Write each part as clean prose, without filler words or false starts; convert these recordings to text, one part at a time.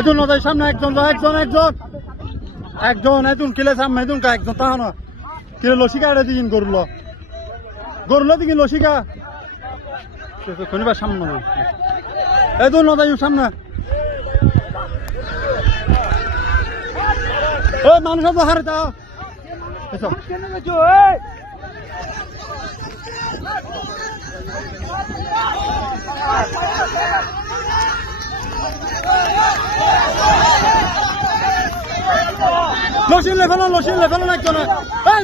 এদুন নদাই সামনে একজন এদুন কিলে সামনে এদুন কা একজন তাহানো কিলে লসিকা এটা দিন গরুলো দিকে লসিকা শনিবার সামনে এদুন নদাই সামনে ও মানুষ তো হারে তা লসির লেফানো একজন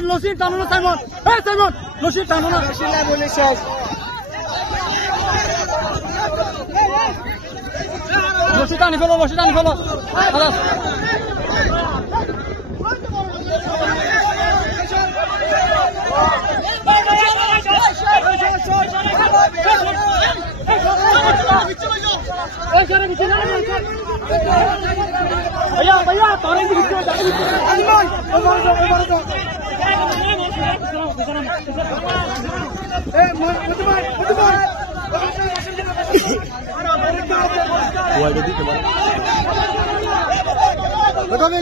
লসির টানো না সাইমন লসির টানো না লসি টানি ফেলো भैया तारे की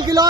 किलो